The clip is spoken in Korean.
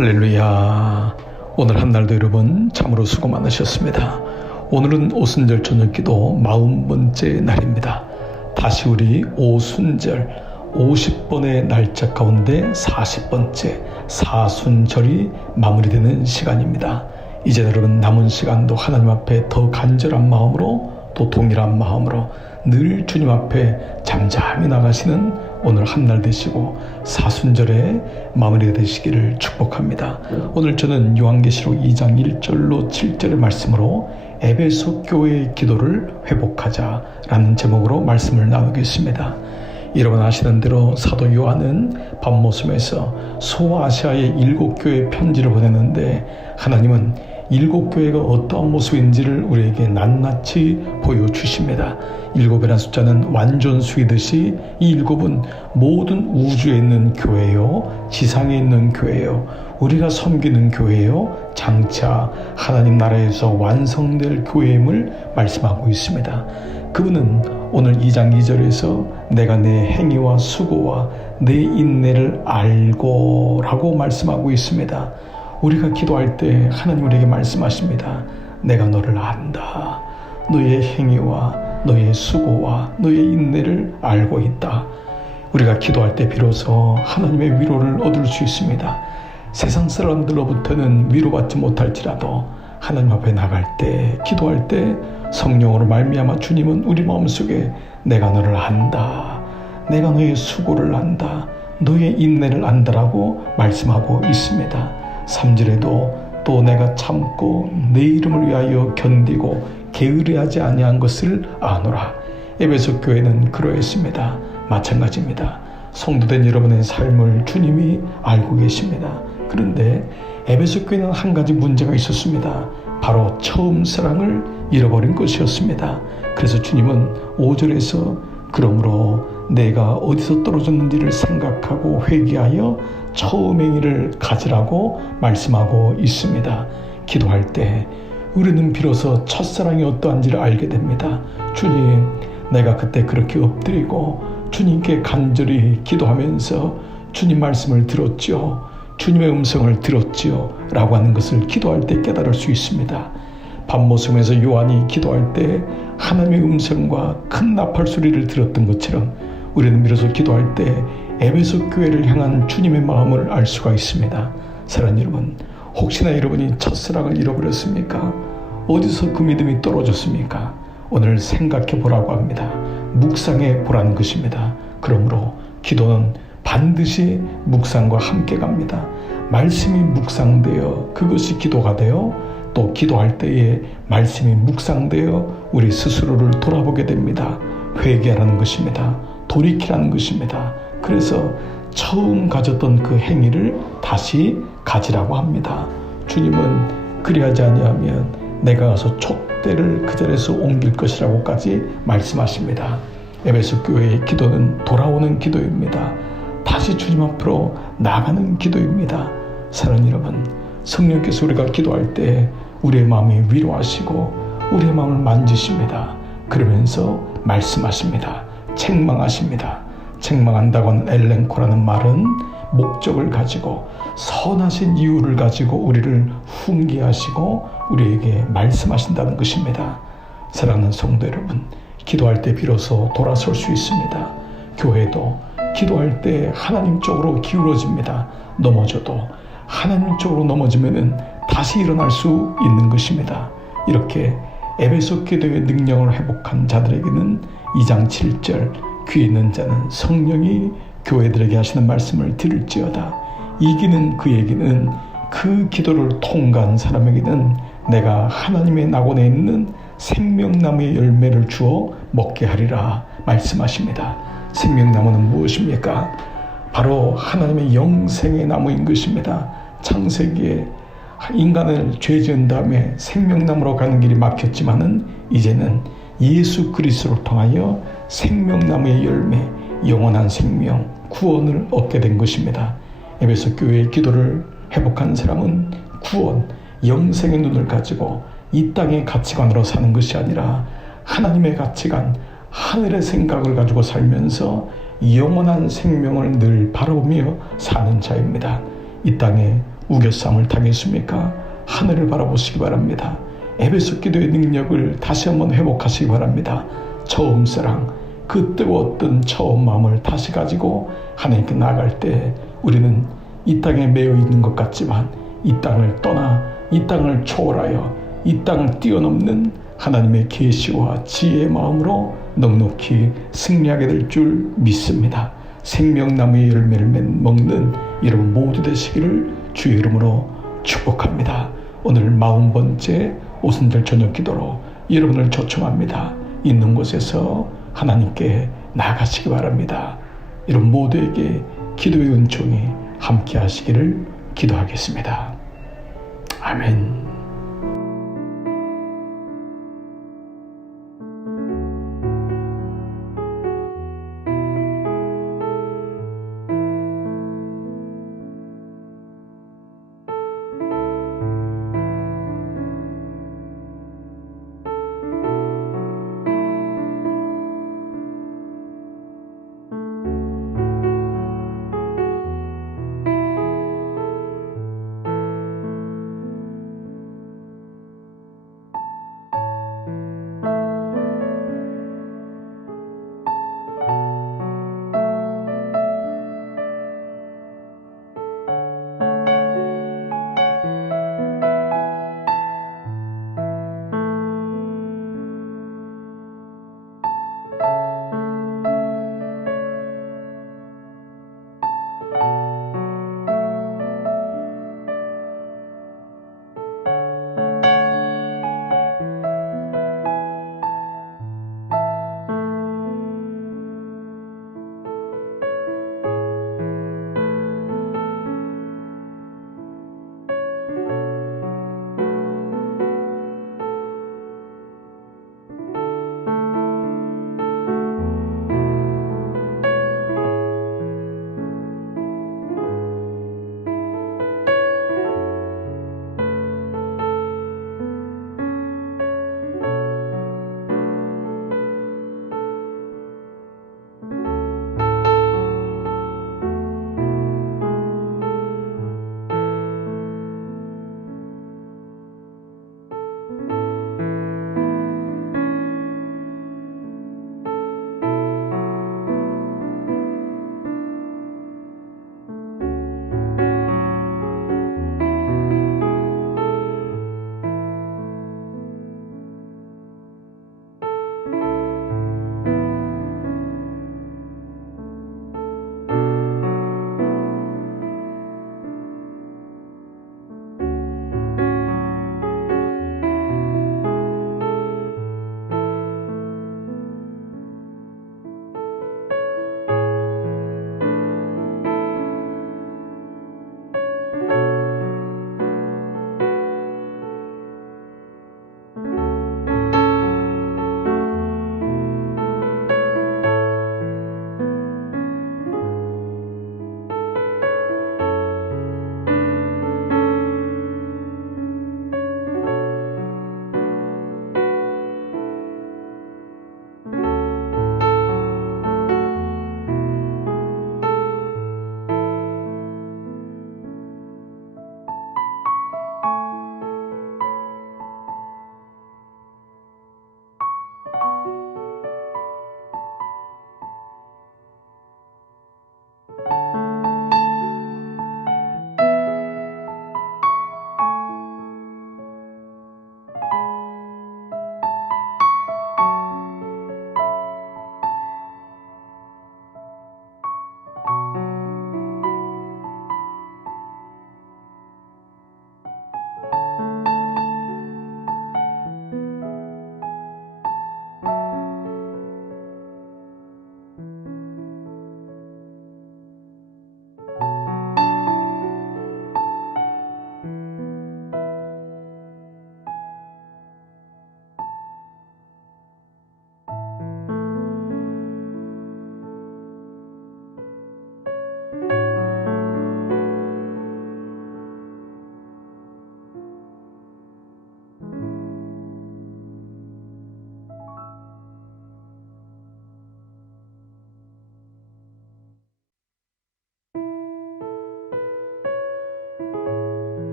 할렐루야. 오늘 한날도 여러분 참으로 수고 많으셨습니다. 오늘은 오순절 저녁기도 40번째 날입니다. 다시 우리 오순절 50번의 날짜 가운데 40번째 사순절이 마무리되는 시간입니다. 이제 여러분 남은 시간도 하나님 앞에 더 간절한 마음으로 또 동일한 마음으로 늘 주님 앞에 잠잠히 나가시는 오늘 한날 되시고 사순절에 마무리가 되시기를 축복합니다. 오늘 저는 요한계시록 2장 1절로 7절의 말씀으로 에베소 교회의 기도를 회복하자라는 제목으로 말씀을 나누겠습니다. 여러분 아시는 대로 사도 요한은 밤모섬에서 소아시아의 7교회 편지를 보냈는데 하나님은 7교회가 어떠한 모습인지를 우리에게 낱낱이 보여주십니다. 7이라는 숫자는 완전수이듯이 이 7은 모든 우주에 있는 교회요, 지상에 있는 교회요, 우리가 섬기는 교회요, 장차 하나님 나라에서 완성될 교회임을 말씀하고 있습니다. 그분은 오늘 2장 2절에서 내가 내 행위와 수고와 내 인내를 알고 라고 말씀하고 있습니다. 우리가 기도할 때 하나님 우리에게 말씀하십니다. 내가 너를 안다. 너의 행위와 너의 수고와 너의 인내를 알고 있다. 우리가 기도할 때 비로소 하나님의 위로를 얻을 수 있습니다. 세상 사람들로부터는 위로받지 못할지라도 하나님 앞에 나갈 때 기도할 때 성령으로 말미암아 주님은 우리 마음속에 내가 너를 안다. 내가 너의 수고를 안다. 너의 인내를 안다라고 말씀하고 있습니다. 3절에도 또 내가 참고 내 이름을 위하여 견디고 게으르하지 아니한 것을 아노라. 에베소 교회는 그러했습니다. 마찬가지입니다. 성도된 여러분의 삶을 주님이 알고 계십니다. 그런데 에베소 교회는 한 가지 문제가 있었습니다. 바로 처음 사랑을 잃어버린 것이었습니다. 그래서 주님은 5절에서 그러므로 내가 어디서 떨어졌는지를 생각하고 회개하여 처음 행위를 가지라고 말씀하고 있습니다. 기도할 때 우리는 비로소 첫사랑이 어떠한지를 알게 됩니다. 주님, 내가 그때 그렇게 엎드리고 주님께 간절히 기도하면서 주님 말씀을 들었지요. 주님의 음성을 들었지요. 라고 하는 것을 기도할 때 깨달을 수 있습니다. 밤모섬에서 요한이 기도할 때 하나님의 음성과 큰 나팔 소리를 들었던 것처럼 우리는 비로소 기도할 때 에베소 교회를 향한 주님의 마음을 알 수가 있습니다. 사랑하는 여러분, 혹시나 여러분이 첫사랑을 잃어버렸습니까? 어디서 그 믿음이 떨어졌습니까? 오늘 생각해 보라고 합니다. 묵상해 보라는 것입니다. 그러므로 기도는 반드시 묵상과 함께 갑니다. 말씀이 묵상되어 그것이 기도가 되어 또 기도할 때에 말씀이 묵상되어 우리 스스로를 돌아보게 됩니다. 회개하라는 것입니다. 돌이키라는 것입니다. 그래서 처음 가졌던 그 행위를 다시 가지라고 합니다. 주님은 그리하지 아니하면 내가 가서 촛대를 그 자리에서 옮길 것이라고까지 말씀하십니다. 에베소 교회의 기도는 돌아오는 기도입니다. 다시 주님 앞으로 나가는 기도입니다. 사랑하는 여러분, 성령께서 우리가 기도할 때 우리의 마음이 위로하시고 우리의 마음을 만지십니다. 그러면서 말씀하십니다. 책망하십니다. 책망한다고 하는 엘렌코라는 말은 목적을 가지고 선하신 이유를 가지고 우리를 훈계하시고 우리에게 말씀하신다는 것입니다. 사랑하는 성도 여러분, 기도할 때 비로소 돌아설 수 있습니다. 교회도 기도할 때 하나님 쪽으로 기울어집니다. 넘어져도 하나님 쪽으로 넘어지면은 다시 일어날 수 있는 것입니다. 이렇게 에베소 기도의 능력을 회복한 자들에게는 2장 7절 귀 있는 자는 성령이 교회들에게 하시는 말씀을 들을지어다. 이기는 그에게는 그 기도를 통과한 사람에게는 내가 하나님의 낙원에 있는 생명나무의 열매를 주어 먹게 하리라 말씀하십니다. 생명나무는 무엇입니까? 바로 하나님의 영생의 나무인 것입니다. 창세기에 인간을 죄 지은 다음에 생명나무로 가는 길이 막혔지만은 이제는 예수 그리스도를 통하여 생명나무의 열매, 영원한 생명, 구원을 얻게 된 것입니다. 에베소 교회의 기도를 회복한 사람은 구원, 영생의 눈을 가지고 이 땅의 가치관으로 사는 것이 아니라 하나님의 가치관, 하늘의 생각을 가지고 살면서 영원한 생명을 늘 바라보며 사는 자입니다. 이 땅에 우겨쌈을 당했습니까? 하늘을 바라보시기 바랍니다. 에베소 기도의 능력을 다시 한번 회복하시기 바랍니다. 처음 사랑, 그 뜨거웠던 처음 마음을 다시 가지고 하나님께 나아갈 때 우리는 이 땅에 매여 있는 것 같지만 이 땅을 떠나 이 땅을 초월하여 이 땅을 뛰어넘는 하나님의 계시와 지혜의 마음으로 넉넉히 승리하게 될 줄 믿습니다. 생명나무의 열매를 먹는 여러분 모두 되시기를 주의 이름으로 축복합니다. 오늘 40번째 오순절 저녁 기도로 여러분을 초청합니다. 있는 곳에서 하나님께 나아가시기 바랍니다. 여러분 모두에게 기도의 은총이 함께 하시기를 기도하겠습니다. 아멘.